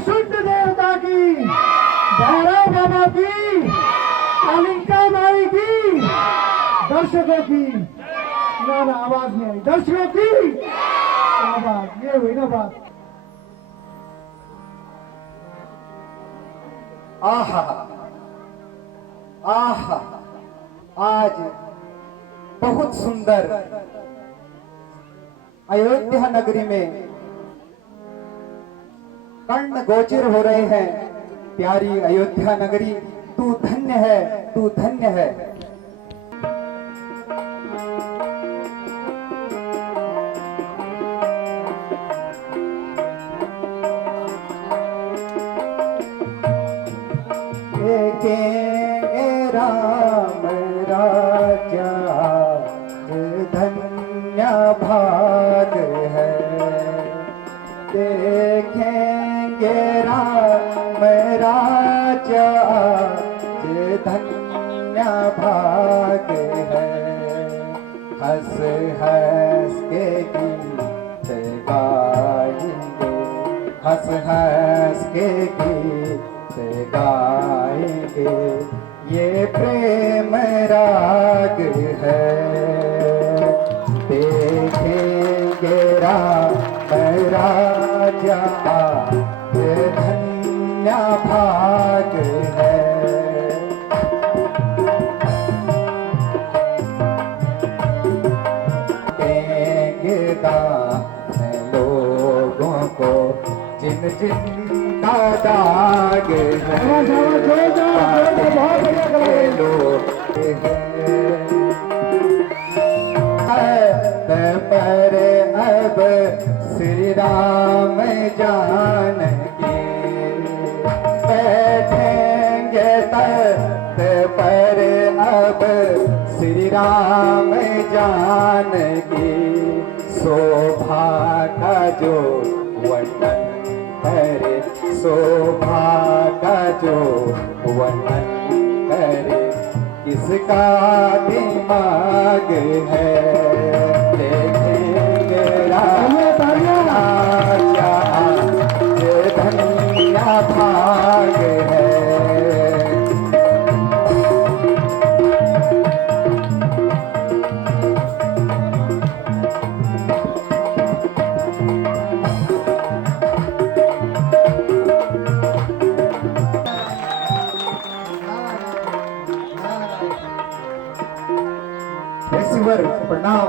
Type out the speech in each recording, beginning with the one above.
वसुंध देवता की, भैरव बाबा की, कालिका माई की, दर्शकों की ना आवाज नहीं आई, दर्शकों की आवाज, ये हुई ना बात। आहा आहा, आज बहुत सुंदर अयोध्या नगरी में कर्ण गोचर हो रहे हैं। प्यारी अयोध्या नगरी, तू धन्य है, तू धन्य है। देखेंगे राम राजा, धन्य भाग है। देखेंगे राम राजा, धन्य भाग है। हंस हंस के गीत गाएंगे, हंस हंस के गीत गाएंगे। ये प्रेम राग है। देखेंगे राम राजा, ये धन्य भाग है। देंगे दान लोगों को जिन जिन का दाग है। लोग पर अब श्री राम जानकी, बैठेंगे तख्त पर अब श्री राम जानकी। शोभा का जो वर्णन करे, शोभा का जो वर्णन करे, किसका दिमाग है। देखेंगे राम राजा, ये धन्य भाग है। ईश्वर प्रणाम।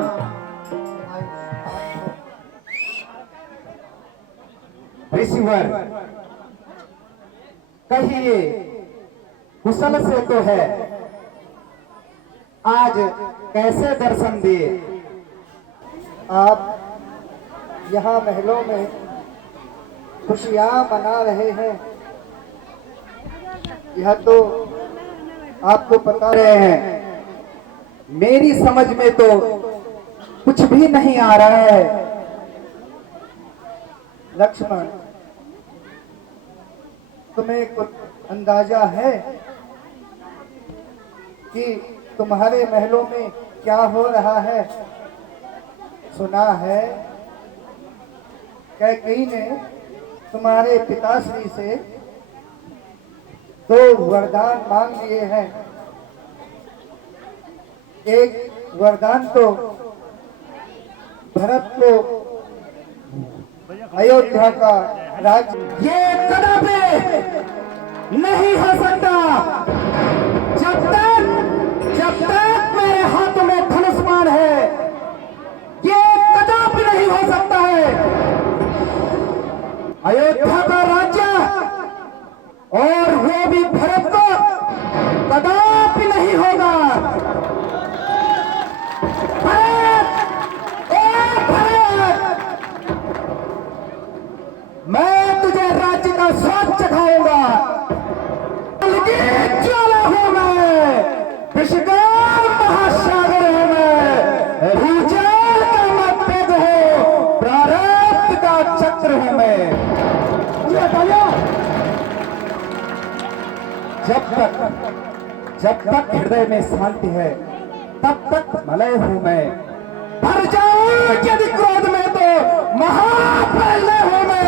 ऋषिवर कहिए, कुशल से तो है, आज कैसे दर्शन दिए। आप यहाँ महलों में खुशियाँ मना रहे हैं, यह तो आपको पता रहे हैं। मेरी समझ में तो कुछ भी नहीं आ रहा है। लक्ष्मण, तुम्हें कुछ अंदाजा है कि तुम्हारे महलों में क्या हो रहा है? सुना है कैकेयी ने तुम्हारे पिताश्री से 2 वरदान मांग लिए हैं। एक वरदान तो भरत को अयोध्या का राज्य, ये कदापि नहीं हो सकता। जब तक मेरे हाथों में धनुष बाण है, ये कदापि नहीं हो सकता है। अयोध्या का राज्य, और वो भी भरत को, कदापि नहीं होगा। मैं तुझे राज्य का स्वाद चखाऊंगा। ज्वाला हूं मैं, विषकाल महासागर हूं मैं, रुचाल का मतभेद हो, प्रारब्ध का चक्र हूं मैं। जब तक हृदय में शांति है, तब तक मलय हूं मैं। भर जाऊं यदि क्रोध में तो महाप्रलय हूं मैं।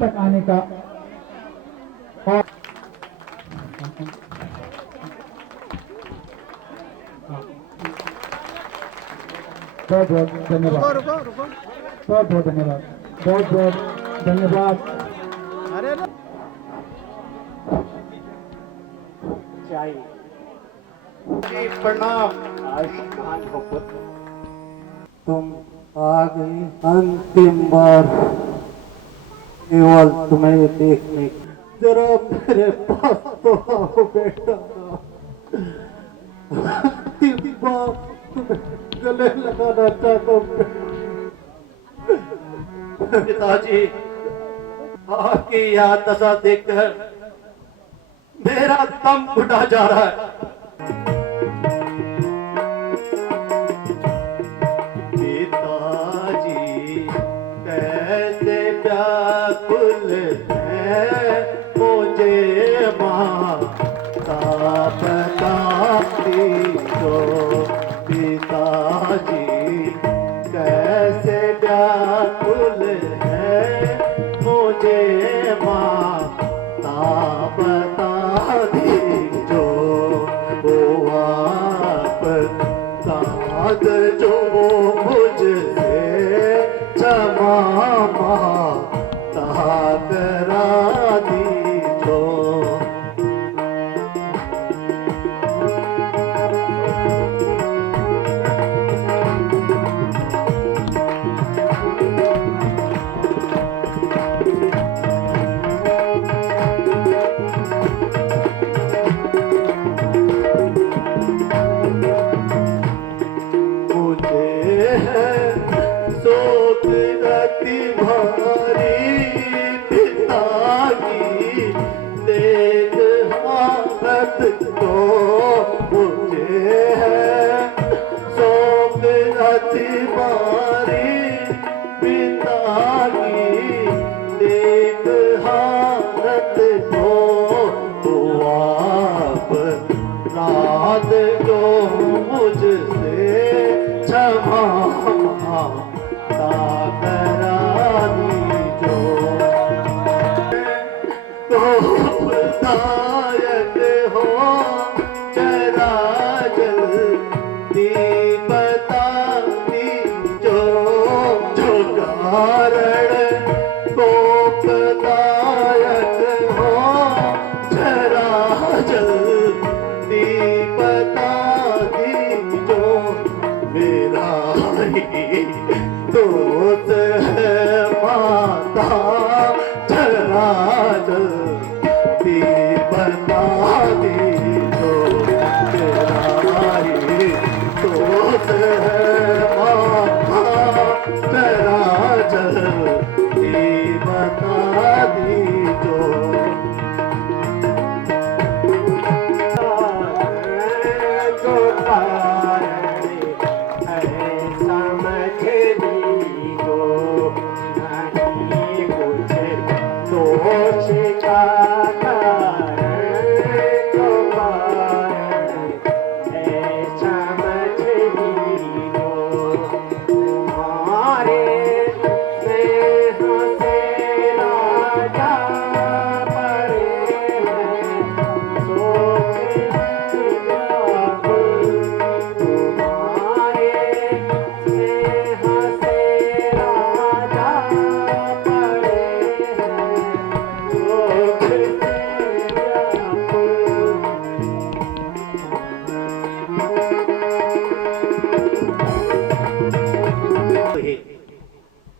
तक आने का। और बहुत बहुत धन्यवाद, बहुत बहुत धन्यवाद, बहुत बहुत धन्यवाद। जी प्रणाम। आयुष्मान हो पुत्र, तुम आ गई अंतिम बार केवल तुम्हें देखने। जरा मेरे पास तो आओ बेटा, अंतिम बार तुम्हें गले लगाना चाहता हूँ। पिताजी, आपकी यह दशा देखकर मेरा दम घुटा जा रहा है। पिताजी कैसे व्याकुल है मुझे माता बताती हो। पिताजी कैसे व्याकुल है मुझे माता बताती जो। वो आप साथ जो मुझसे क्षमा माता करा दीजो। शोक अति भारी पिताजी देख हालत को मुझे है। शोक अति भारी पिताजी देख हालत को। तो आप रात जो मुझसे क्षमा करा दीजो। तो दायक हो जरा जल्दी बता दीजो। जो कारण कोपदायक हो जरा जल्दी बता दीजो। मेरा दोस्त है माता जरा जल्दी बता दीजो। मेरा दोस्त है माता जरा जल्दी बता दीजो।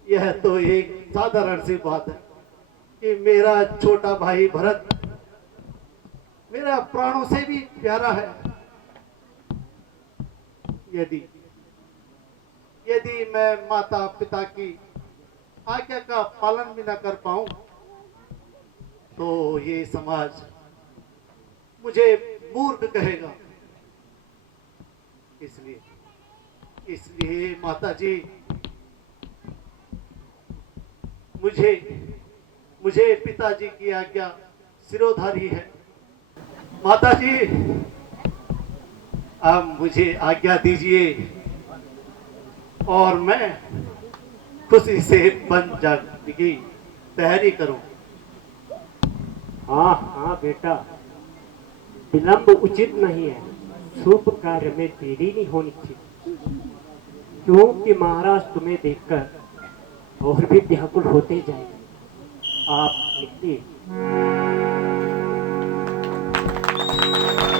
यह तो एक साधारण सी बात है कि मेरा छोटा भाई भरत मेरा प्राणों से भी प्यारा है। यदि यदि मैं माता पिता की आज्ञा का पालन भी न कर पाऊं तो ये समाज मुझे मूर्ख कहेगा। इसलिए माता जी मुझे पिताजी की आज्ञा सिरोधारी है। माता जी अब मुझे आज्ञा दीजिए और मैं खुशी से बन जाने की तैयारी करूं। हाँ हाँ बेटा, विलंब उचित नहीं है। शुभ कार्य में देरी नहीं होनी चाहिए, क्योंकि महाराज तुम्हें देखकर और भी व्याकुल होते जाएंगे। आप निकलिए।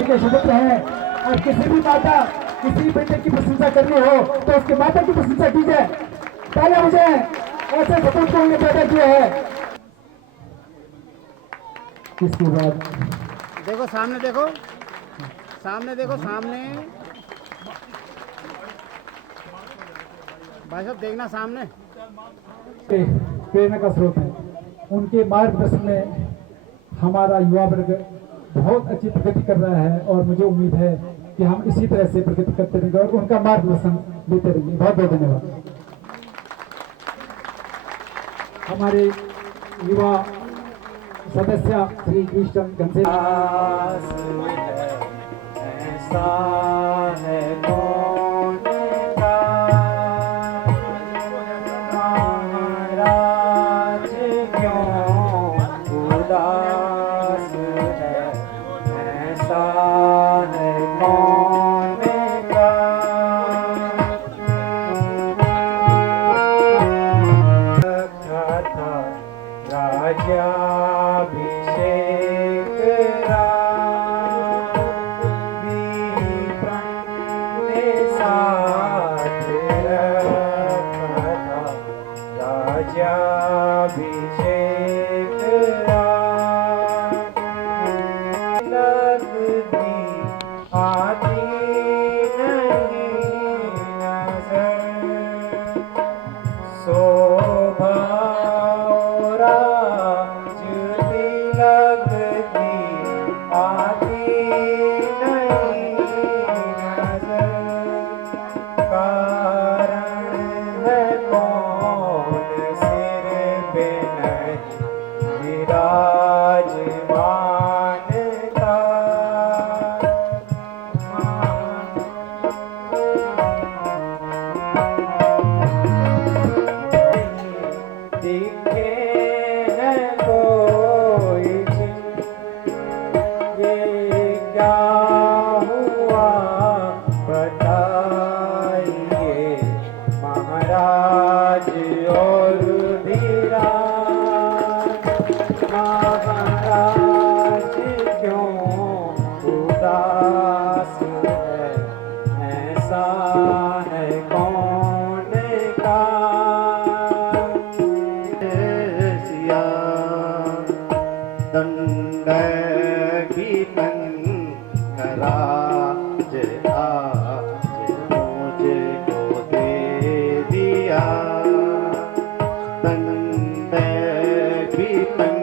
के सुपुत्र हैं और किसी भी माता किसी बेटे की प्रशंसा करनी हो तो उसके माता की प्रशंसा की जाए। पहले मुझे ऐसे सपूत को उन्हें पैदा किया है। इसके बाद देखो सामने, देखो सामने, देखो सामने, भाई साहब देखना सामने। प्रेरणा का स्रोत है, उनके मार्गदर्शन में हमारा युवा वर्ग बहुत अच्छी प्रगति कर रहा है और मुझे उम्मीद है कि हम इसी तरह से प्रगति करते रहेंगे और उनका मार्गदर्शन देते रहेंगे। बहुत बहुत धन्यवाद। हमारे युवा सदस्य श्री कृष्ण घनसे ऐसा है कौन का महाराज क्यों उदास है, ऐसा है कौन का रखा था राज्याभिषेक राज्याभिषेक लगती आती नहीं नजर, शोभा राजती लगती आती नहीं नजर, कारण है कौन सिर पे नहीं विराजमान का। दिखे है कोई चिन्ह, ये क्या हुआ बताइए महाराज और धीराज, महाराज क्यों उदास है, ऐसा है कौन का। सिया दंड कीर्तन कराज आज मुझको दे दिया, दंड कीर्तन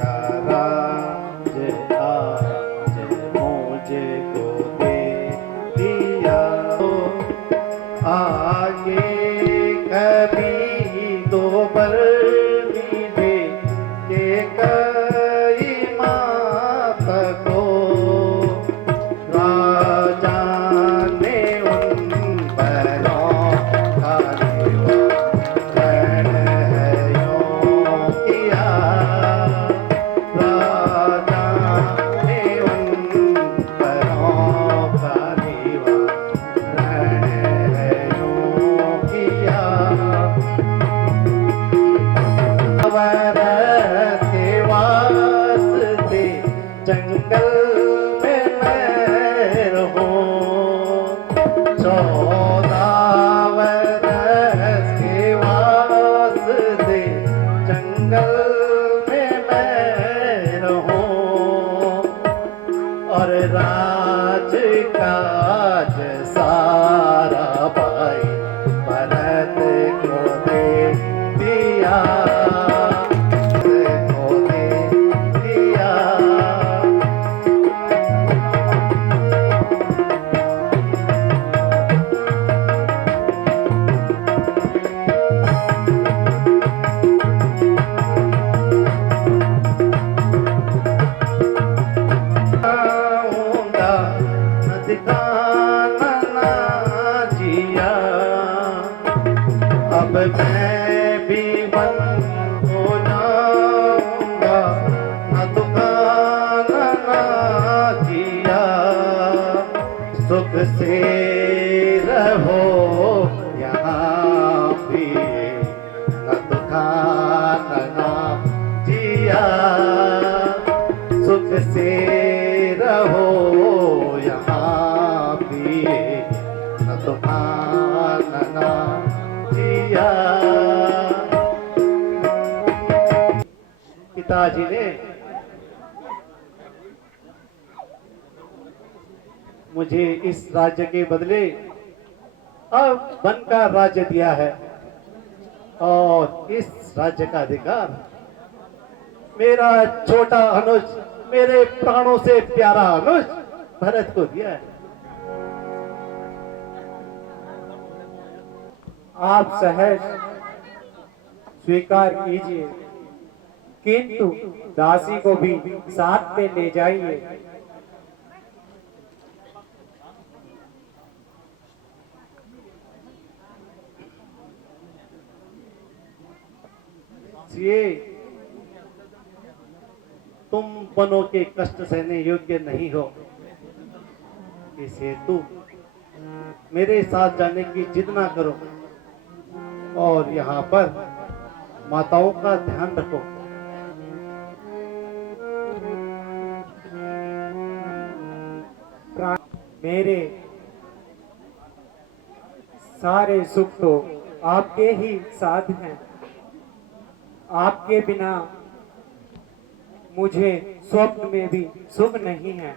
कराज आज मुझको दे दिया। आगे कभी दो पर मिले के कई मात को, राजा ने उन परों का निवारण है यूं किया, राजा ने उन परों का निवारण है यूं किया। वरस के वास्ते जंगल में मैं रहूं, 14 वरस के वास्ते जंगल में मैं रहूं, और राज काज सारा भाई भरत को दे दिया, को दे दिया, से रहो यहाँ भी, न दुखाना ना जिया। सुख से रहो यहाँ भी, न दुखाना ना जिया। पिताजी ने मुझे इस राज्य के बदले अब वन का राज्य दिया है, और इस राज्य का अधिकार मेरा छोटा अनुज, मेरे प्राणों से प्यारा अनुज भरत को दिया है। आप सहज स्वीकार कीजिए, किंतु दासी को भी साथ में ले जाइए। ये तुम वनों के कष्ट सहने योग्य नहीं हो, इस हेतु मेरे साथ जाने की जिद ना करो, और यहाँ पर माताओं का ध्यान रखो। मेरे सारे सुख तो आपके ही साथ हैं। आपके बिना मुझे स्वप्न में भी सुख नहीं है।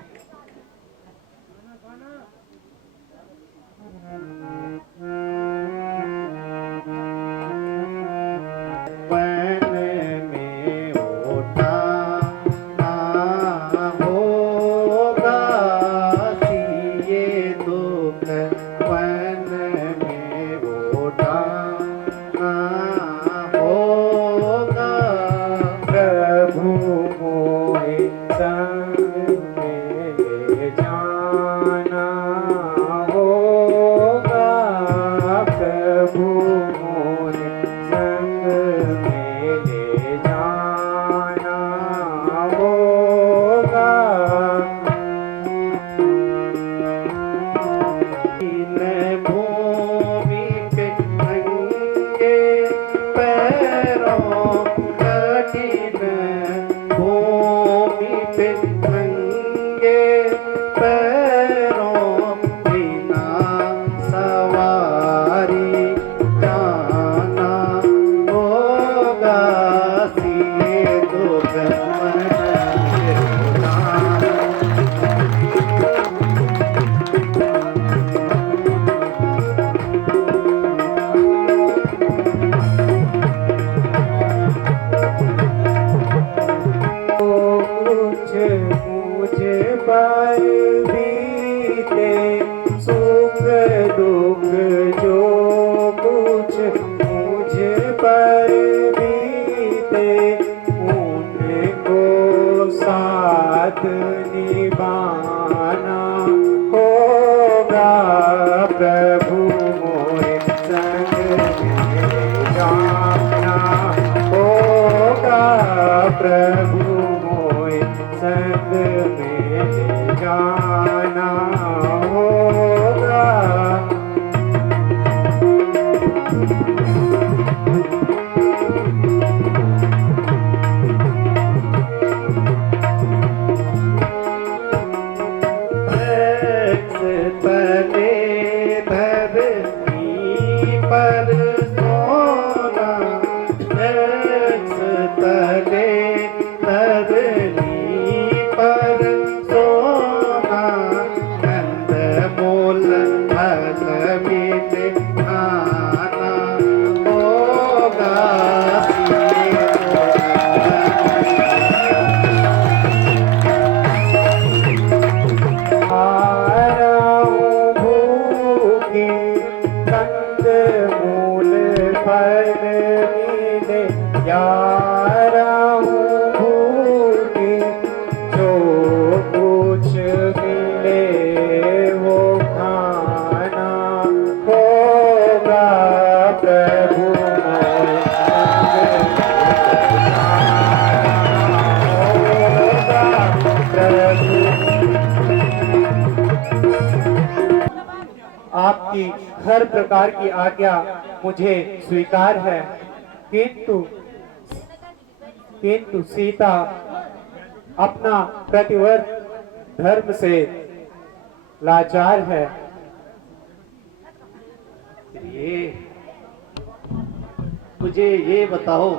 वन में उठाना होगा सिए दुख, वन में उठाना होगा। प्रभु मोहे संग में ले जाना होगा। प्रभु मोहे संग में ले जाना होगा। इन भूमि पे नंगे पैरों, कठिन भूमि पे नंगे पैरों, बिना सवारी जाना होगा सिए दुख मन में उठाना। कुछ मुझे पर बीते सुख दुख, जो कुछ मुझे पर बीते उनको साथ निभाना होगा। प्रभु मोरे संग में जाना होगा। प्रभु मोरे संग में ले जाना होगा। वृक्ष तले धरती पर सोना, वृक्ष तले धरती पर सोना, नंद आपकी हर प्रकार की आज्ञा मुझे स्वीकार है, किंतु किंतु सीता अपना प्रतिवर्त धर्म से लाचार है। ये मुझे ये बताओ,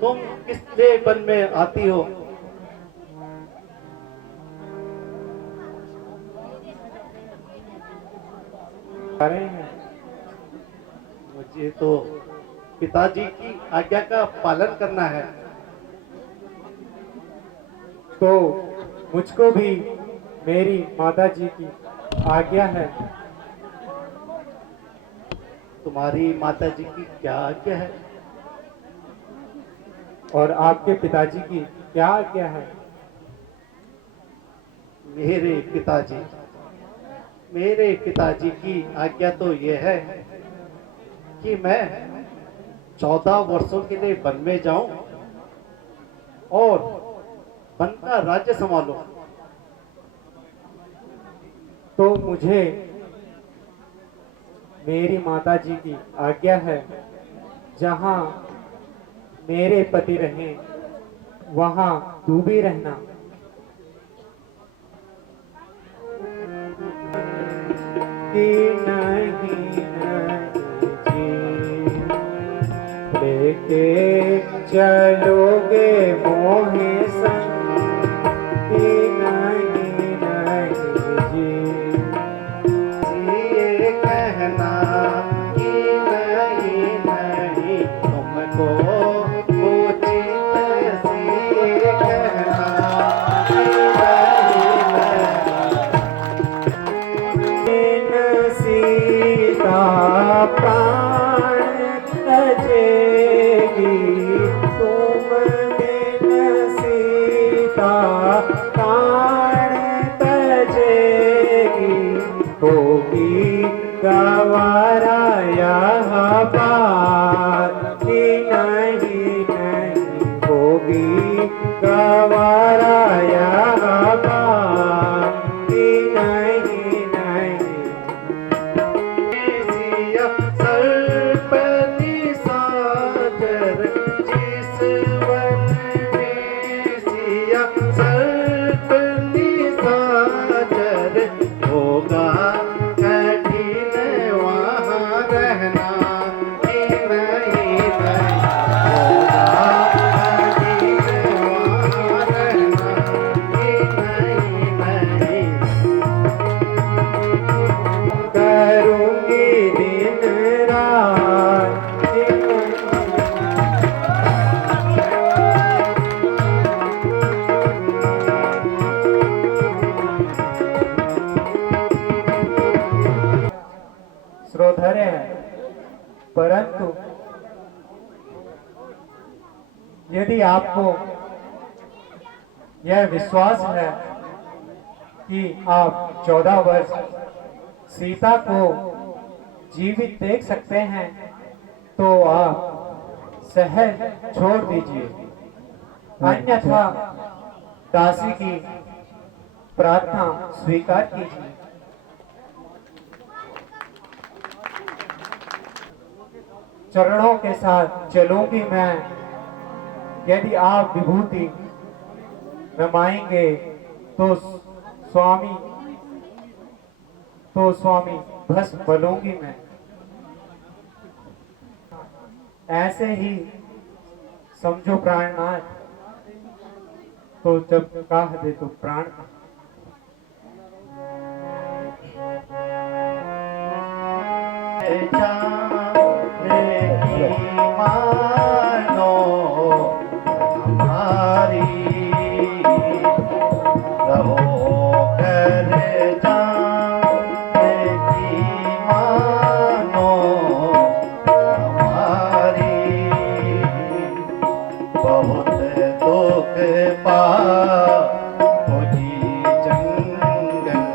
तुम किस लिए वन में आती हो? आ रहे हैं। मुझे तो पिताजी की आज्ञा का पालन करना है। तो मुझको भी मेरी माता जी की आज्ञा है। तुम्हारी माता जी की क्या आज्ञा है? और आपके पिताजी की क्या आज्ञा है? मेरे पिताजी की आज्ञा तो ये है कि मैं 14 वर्षों के लिए वन में जाऊं और वन का राज्य संभालूं। तो मुझे मेरी माता जी की आज्ञा है, जहाँ मेरे पति रहें वहाँ तू भी रहना। कि नहीं जी लेके चलोगे मोहे संग, कि नहीं जी ये कहना कि नहीं नहीं तुमको उचित से कहना कि बिन सीता प्राण तजेगी, तुम बिन सीता प्राण तजेगी, होगी गवारा यह बात, कि नहीं नहीं होगी गवारा यह बात, कि नहीं नहीं सिया सर्पनी सागर जिस वन में सिया सर्पनी सागर होगा कठिन वहाँ रहना कि नहीं नहीं होगा कठिन वहाँ रहना कि नहीं नहीं करूंगी दिन रात, श्रोधर्य है, परंतु यदि आपको यह विश्वास है कि आप 14 वर्ष सीता को जीवित देख सकते हैं, तो आप शहर छोड़ दीजिए, अन्यथा दासी की प्रार्थना स्वीकार कीजिए। चरणों के साथ चलूंगी मैं, यदि आप विभूति रमाएंगे तो स्वामी भस्म बलूंगी मैं। ऐसे ही समझो प्राणनाथ, तो जब कह दे तो प्राण मानो हमारी रहो कर जाने की मानो हमारी बहुत दुख पा मुझी जंगल में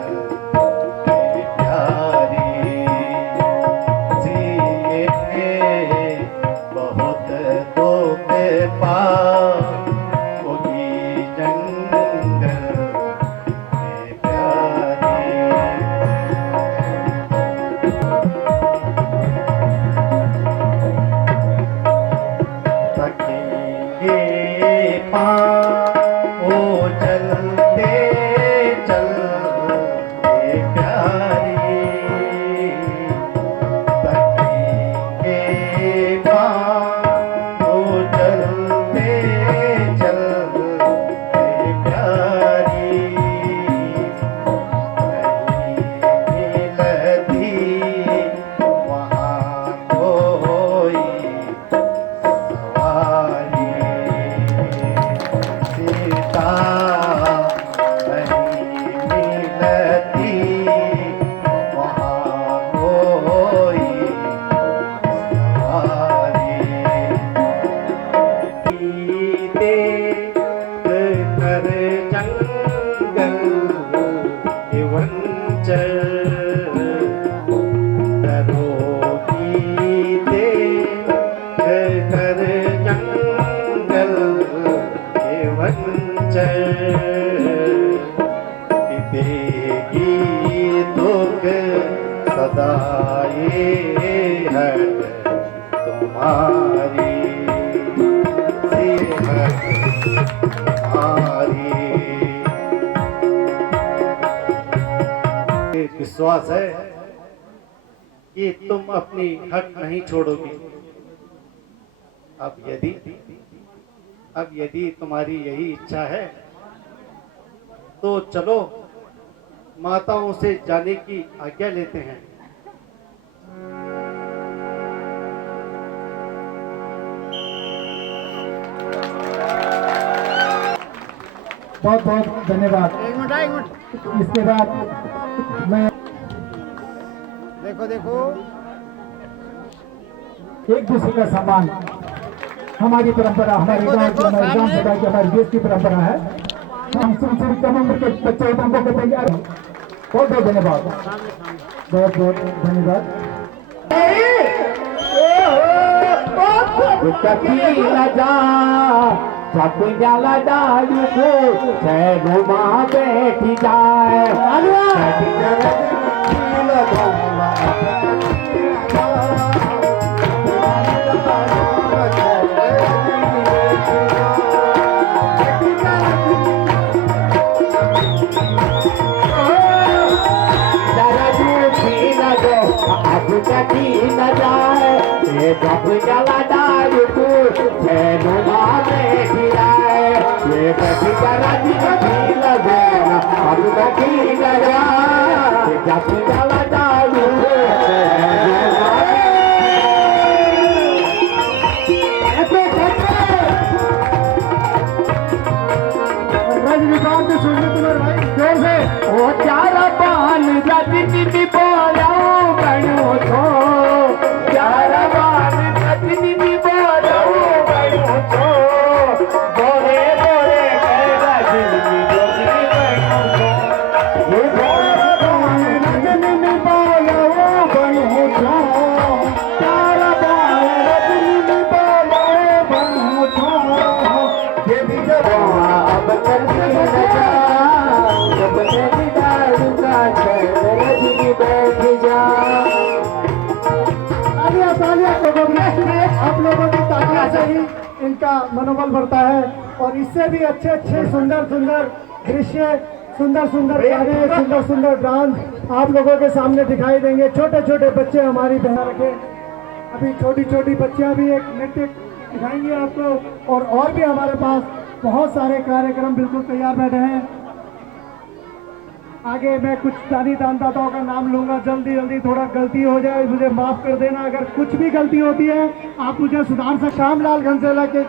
प्यारी बहुत दुख पा मुझी जंगल में प्यारी ओ चलते चलते प्यारी तकी के पाँव ओ चलते चलते प्यारी मिलती वहाँ कोई सवारी सीता नहीं मिलती वहाँ कोई सवारी देख कर जंगल वंचर दरोगी देख कर जंगल वंचर देगी दुख सदाए है तुम्हारी सेहत तुम्हारी। एक विश्वास है कि तुम अपनी हक नहीं छोड़ोगी। अब यदि तुम्हारी यही इच्छा है तो चलो माताओं से जाने की आज्ञा लेते हैं। बहुत बहुत धन्यवाद। एक मिनट इसके बाद मैं देखो देखो एक दूसरे का सम्मान हमारी परंपरा, हमारे देखो, गांव की, देखो, हमारे ग्राम सामने। सभा की, हमारे देश की परंपरा है। हम शुरू कम उम्र के बच्चे उनको को तैयार हैं। बहुत बहुत धन्यवाद, बहुत बहुत धन्यवाद। जाला डालू को सैनो माँ बैठी जाए अब कभी न जाए ये जब जला डालू को सैनो माँ बैठी जाए ये कभी जरा कभी लगे अब कभी न जाए जब जला डालू को सैनो माँ रजनीकांत सुनिए तुम्हारे भाई जोर से। ओ चारा पान रजनी बोलो बनो छो चारा पान रजनी बोलो बनो छो बोले बोले रजनी बनो छो ये बोले बोले रजनी बोलो बनो छो चारा पान रजनी बोलो बनो छो ये भी जब अब चलती न जा जब तेरी दारू का रजनी बैठ जा तालियां तालियां लोगों की, आप लोगों की तालियां से ही इनका मनोबल बढ़ता है और इससे भी अच्छे अच्छे सुंदर सुंदर दृश्य, सुंदर सुंदर गाने, सुंदर सुंदर डांस आप लोगों के सामने दिखाई देंगे। छोटे छोटे बच्चे हमारी बहना रखे, अभी छोटी छोटी बच्चियां भी एक नृत्य दिखाएंगे आपको और भी हमारे पास बहुत सारे कार्यक्रम बिल्कुल तैयार बैठे हैं। आगे मैं कुछ दानी दानदाताओं का नाम लूंगा, जल्दी जल्दी थोड़ा गलती हो जाए मुझे माफ कर देना। अगर कुछ भी गलती होती है आप मुझे सुधार सकते। श्यामलाल घनसेला के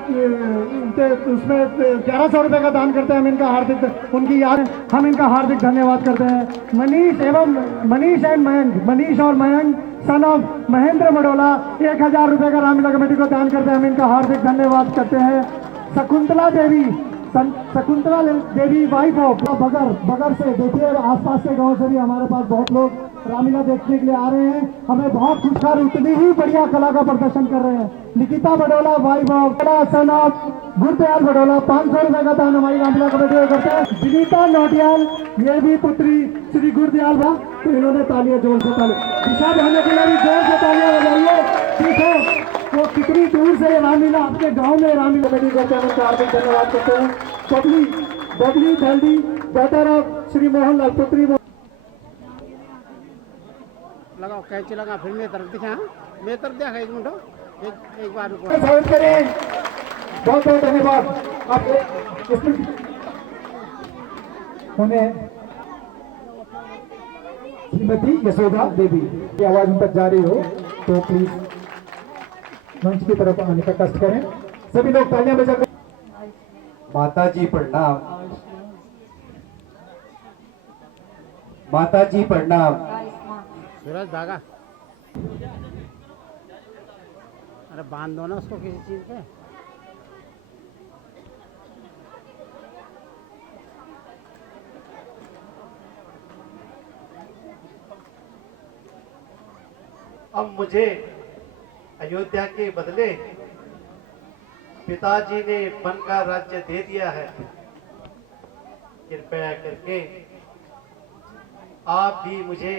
उसमें 1100 रुपए का दान करते हैं, हम इनका हार्दिक उनकी याद हम इनका हार्दिक धन्यवाद करते हैं। मनीष और मयंक सन ऑफ महेंद्र बडोला 1000 रुपए का रामलीला कमेटी को दान करते हैं, हम इनका हार्दिक धन्यवाद करते हैं। शकुंतला देवी वाइफ ऑफ बगर से देखिए, आसपास के गांव से भी हमारे पास बहुत लोग रामलीला देखने के लिए आ रहे हैं। हमें बहुत खुशहाल उतनी ही बढ़िया कला का प्रदर्शन कर रहे हैं। Nikita Badola wife of son of Gurdayal Badola 500 रुपए का दान हमारी रामलीला कमेटी को करते हैं। विनीता नोटियाल ये भी पुत्री श्री गुरदयाल बा, तो इन्होंने तालियां जोर से ताली दिशा बहनों के लिए भी जोर से तालियां बजाइए। ठीक है। वो कितनी दूर से रामलीला आपके गांव में रामलीला कमेटी करते हैं, उनका हार्दिक धन्यवाद करते हैं। बबली बबली जल्दी बेटर ऑफ श्री मोहन लाल पुत्री लगाओ कैंची लगा, फिर मेरी तरफ दिखा। मेरी तरफ देखा, एक मिनट एक बार रुको। स्वागत करें, बहुत बहुत धन्यवाद। आप इसमें उन्हें श्रीमती यशोदा देवी की आवाज उन तक जा रही हो तो प्लीज मंच की तरफ आने का कष्ट करें। सभी लोग तालियां बजाकर। माता जी प्रणाम। माता जी प्रणाम। सूरज धागा, अरे बांध दो ना उसको किसी चीज पे। अब मुझे अयोध्या के बदले पिताजी ने वन का राज्य दे दिया है। कृपया करके आप भी मुझे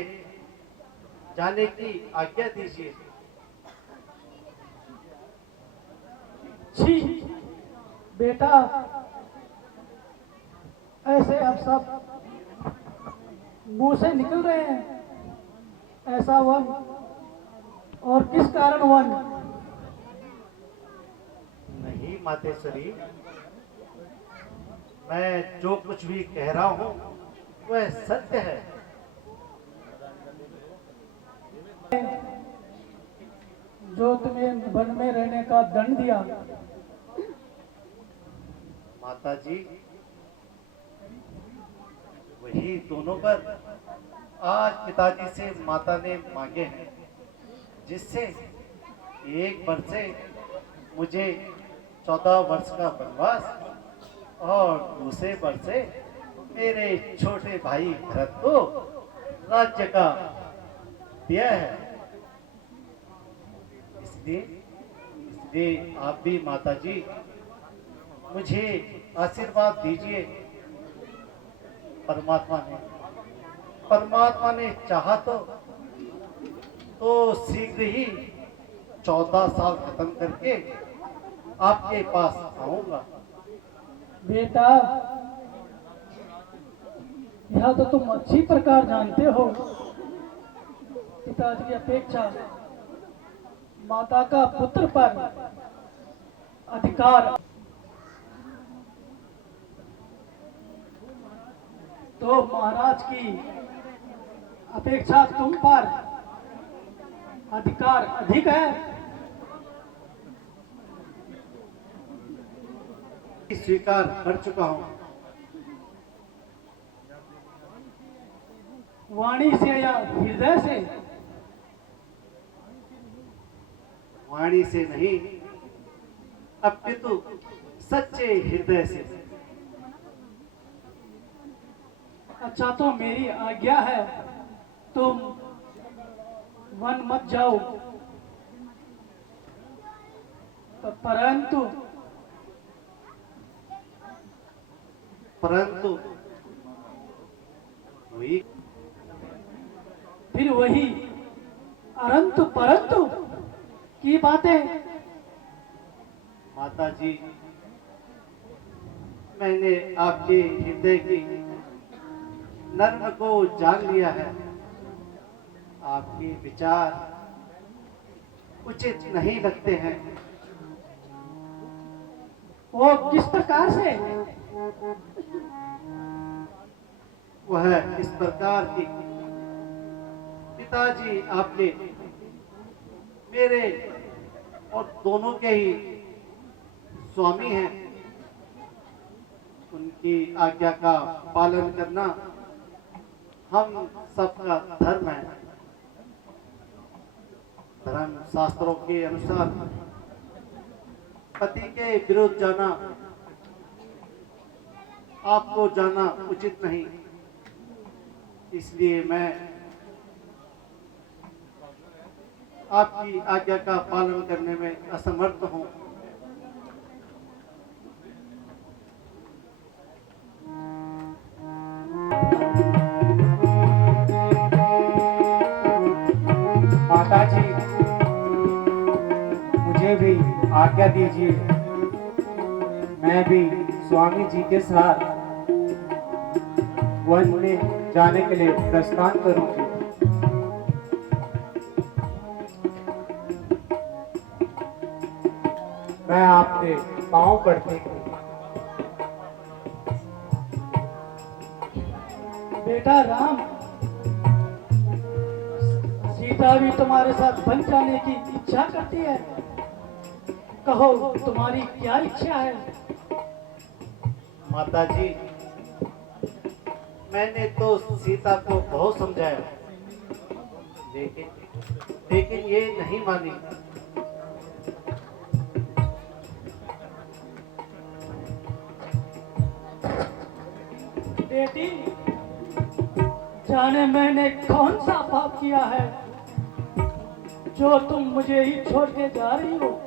जाने की आज्ञा दीजिए। छी बेटा, ऐसे अब सब मुंह से निकल रहे हैं। ऐसा वन, और किस कारण वन? नहीं मातेश्वरी, मैं जो कुछ भी कह रहा हूं वह सत्य है। जो तुम्हें वन में रहने का दंड दिया, माता जी वही दोनों पर आज पिताजी से माता ने मांगे हैं, जिससे एक वर्ष से मुझे 14 वर्ष का वनवास और दूसरे वर्ष से मेरे छोटे भाई भरत को राज्य का दिया है। इसलिए आप भी माता जी मुझे आशीर्वाद दीजिए। परमात्मा ने चाहा तो शीघ्र ही 14 साल खत्म करके आपके पास आऊंगा। बेटा यह तो तुम अच्छी प्रकार जानते हो, पिताजी की अपेक्षा माता का पुत्र पर अधिकार तो महाराज की अपेक्षा तुम पर अधिकार अधिक है। स्वीकार कर चुका हूं। वाणी से या हृदय से? वाणी से नहीं, अपितु सच्चे हृदय से। अच्छा तो मेरी आज्ञा है, तुम वन मत जाओ, परंतु वही फिर वही अरंतु परंतु की बातें। माता जी मैंने आपके हृदय की नर्म को जान लिया है। आपके विचार उचित नहीं लगते हैं। वो किस प्रकार से? वह इस प्रकार की, पिताजी आपने मेरे और दोनों के ही स्वामी हैं। उनकी आज्ञा का पालन करना हम सबका धर्म है। धर्म शास्त्रों के अनुसार पति के विरुद्ध जाना, आपको जाना उचित नहीं। इसलिए मैं आपकी आज्ञा का पालन करने में असमर्थ हूं। माता जी मुझे आज्ञा दीजिए, मैं भी स्वामी जी के साथ वन में जाने के लिए प्रस्थान करूंगी। मैं आपके पांव पड़ती हूँ। बेटा राम, सीता भी तुम्हारे साथ बन जाने की इच्छा करती है। कहो तुम्हारी क्या इच्छा है? माता जी, मैंने तो सीता को बहुत समझाया, लेकिन ये नहीं मानी। बेटी, जाने मैंने कौन सा पाप किया है जो तुम मुझे ही छोड़ के जा रही हो?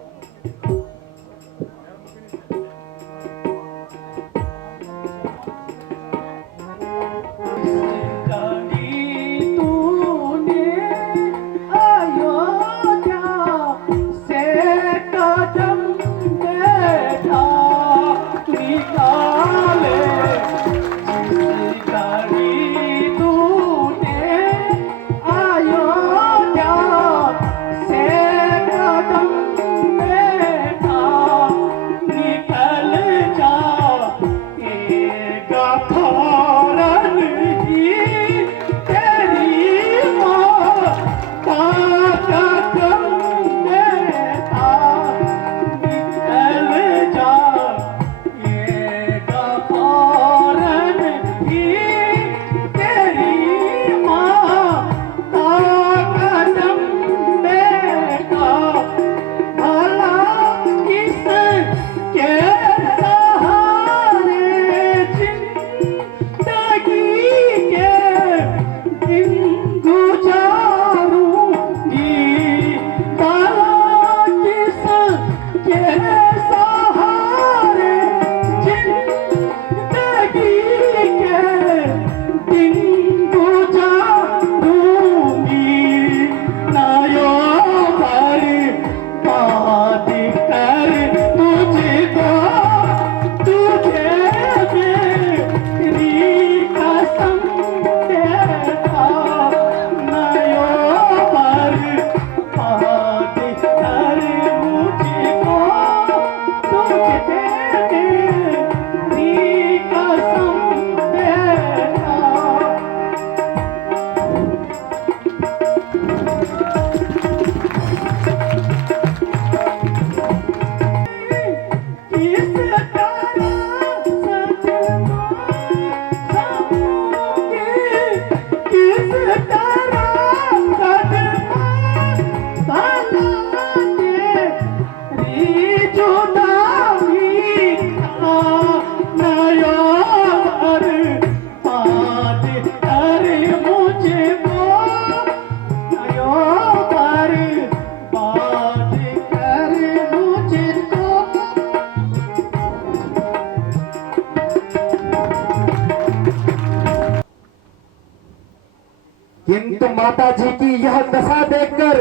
किंतु माता जी की यह दशा देखकर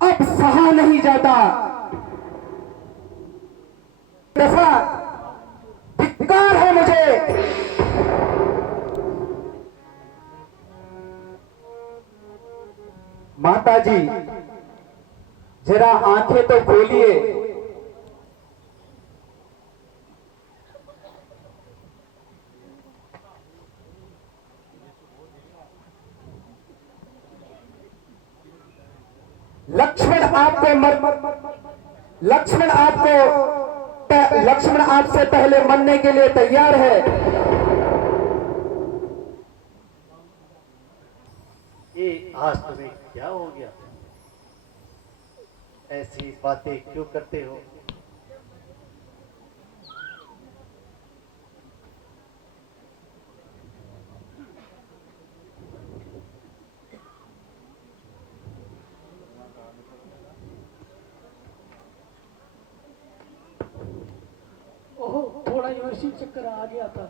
अब सहा नहीं जाता। दशा धिक्कार है मुझे। माता जी, जरा आंखें तो खोलिए। लक्ष्मण आपसे पहले मरने के लिए तैयार है। ये आज तुम्हें क्या हो गया? ऐसी बातें क्यों करते हो? ओह, थोड़ा यूसी चक्कर आ गया था।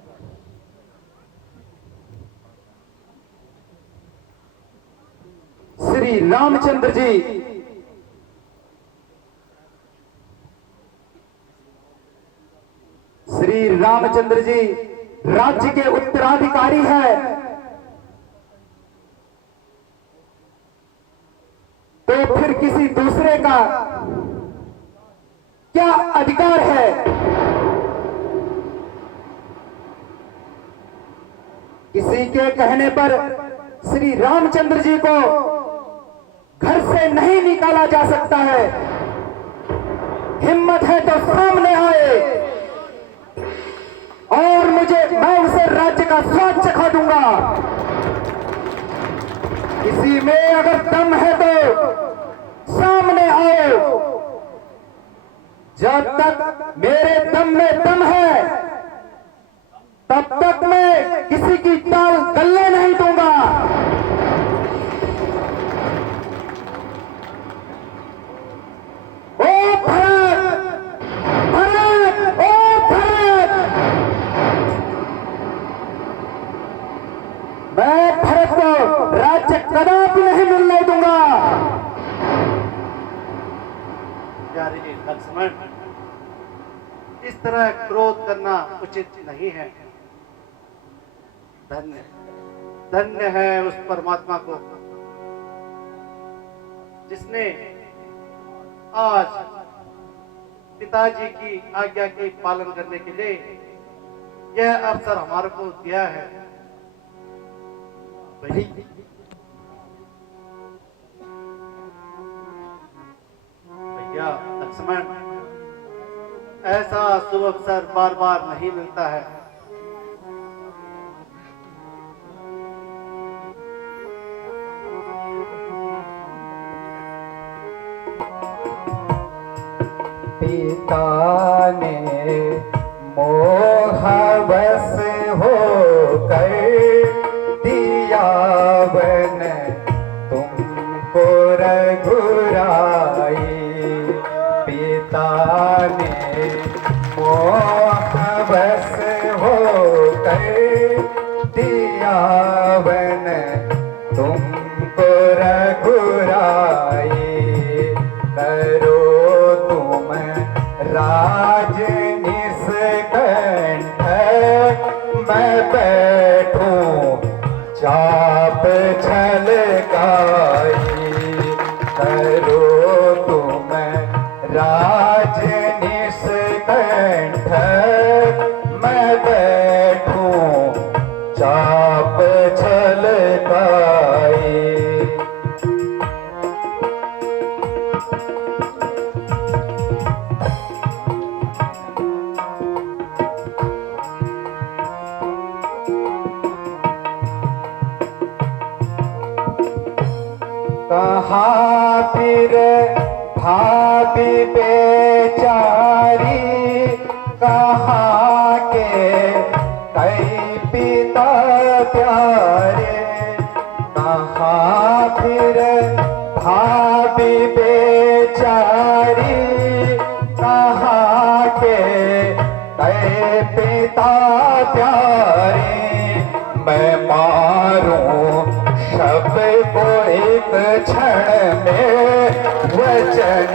श्री रामचंद्र जी श्री रामचंद्र जी राज्य के उत्तराधिकारी है, तो फिर किसी दूसरे का क्या अधिकार है? किसी के कहने पर श्री रामचंद्र जी को घर से नहीं निकाला जा सकता है। हिम्मत है तो सामने आए और मैं उसे राज्य का स्वाद चखा दूंगा। किसी में अगर दम है तो सामने आओ। जब तक मेरे दम में दम है तब तक मैं किसी की दाल गलने नहीं दूंगा। ओ भारत, भारत, ओ भारत, मैं भारत को राज्य कदापि नहीं मिलने दूंगा। प्यारे लक्ष्मण, इस तरह क्रोध करना उचित नहीं है। धन्य धन्य है उस परमात्मा को जिसने आज पिताजी की आज्ञा के पालन करने के लिए यह अवसर हमारे को दिया है। भैया लक्ष्मण, ऐसा शुभ अवसर बार बार नहीं मिलता है। पिता ने मोहवश होकर दिया वन तुमको रघुराई। पिता ने मोहवश होकर दिया वन तुमको रघुराई। करो तुम राज निष्कंठ, मैं बैठूं चाप छलकाई। करो तुम राज निष्कंठ, मैं बैठूं चाप छलकाई। कहाँ फिर भाभी बेचारी, कहाँ के कई पिता प्यारे। कहाँ फिर भाभी बेचारी, कहाँ के कई पिता प्यारे। मैं मारूं शब्द को एक क्षण में, वचन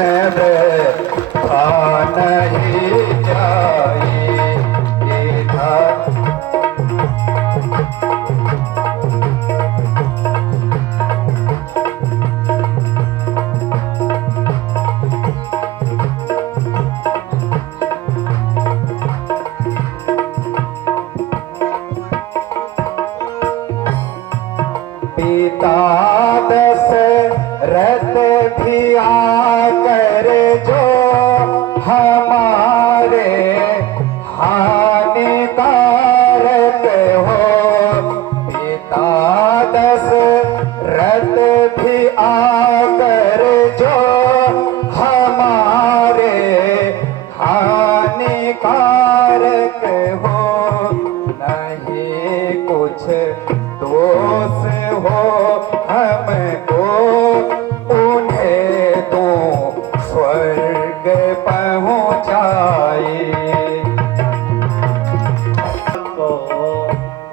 था नहीं जाए। पिता दशरथ भी आकर जो हमारे हानिकारक हो। पिता दशरथ भी आकर जो हमारे हानिकारक हो। नहीं कुछ दोष हो हमको, उन्हें तो स्वर्ग पहुँचाए। को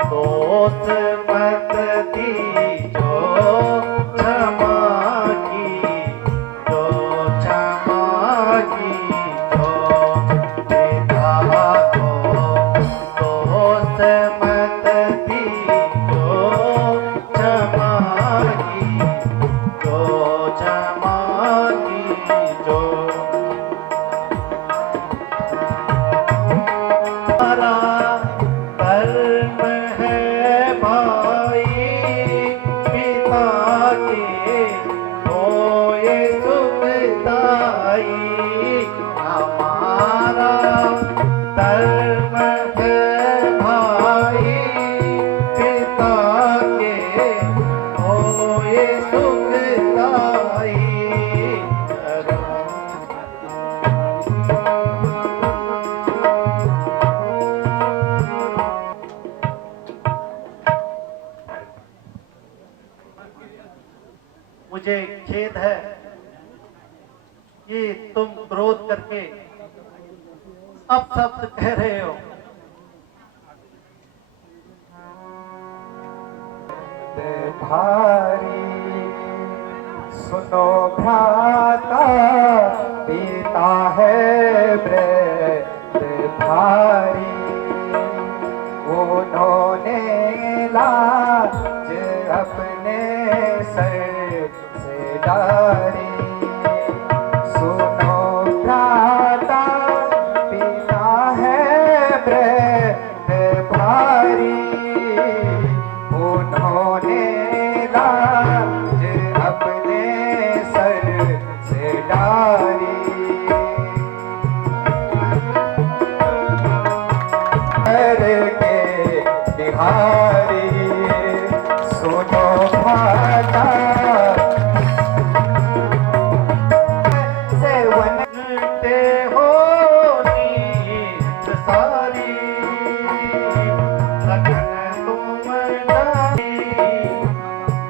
दोष मत दीजो, क्षमा की जो क्षमा की जो। पिता को अब शब्द कह रहे हो। भारी सुनो भ्राता पीता है व्रत भारी, उन्होंने लाज अपने सर से डारी। सुनो भ्राता पीता है व्रत भारी, उन्होंने लाज अपने सर से डारी। के बिहारी सुनो भाता सेवन ते हो नीत सारी, लगन तुम डाली,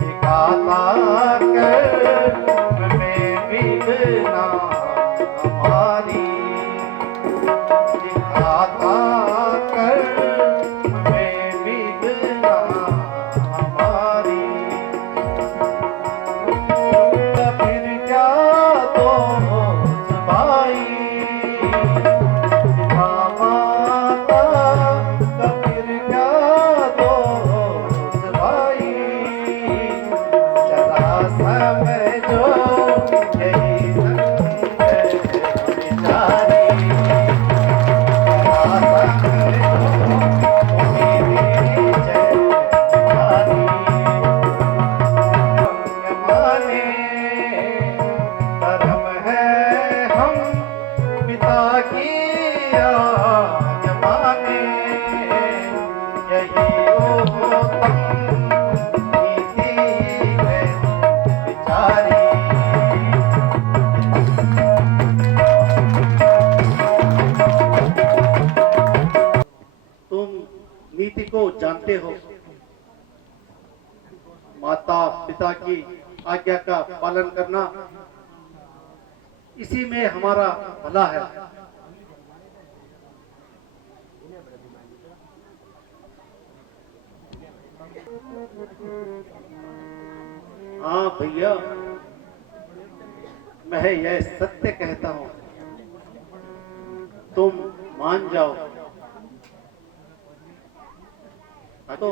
दिखाता कर में विघ्ना हमारी, दिखाता कर में विघ्ना हमारी। फिर क्या तो भाई माता का, फिर क्या दोस्त भाई, जरा समझो यही संग बिचारी, जरा समझो मेरी जयमानी। माने धर्म है हम पिता की आज्ञा माने, यही उत्तम नीति है बिचारी। तुम नीति को जानते हो, माता पिता की आज्ञा का पालन करना, इसी में हमारा भला है। हाँ भैया, मैं यह सत्य कहता हूँ, तुम मान जाओ तो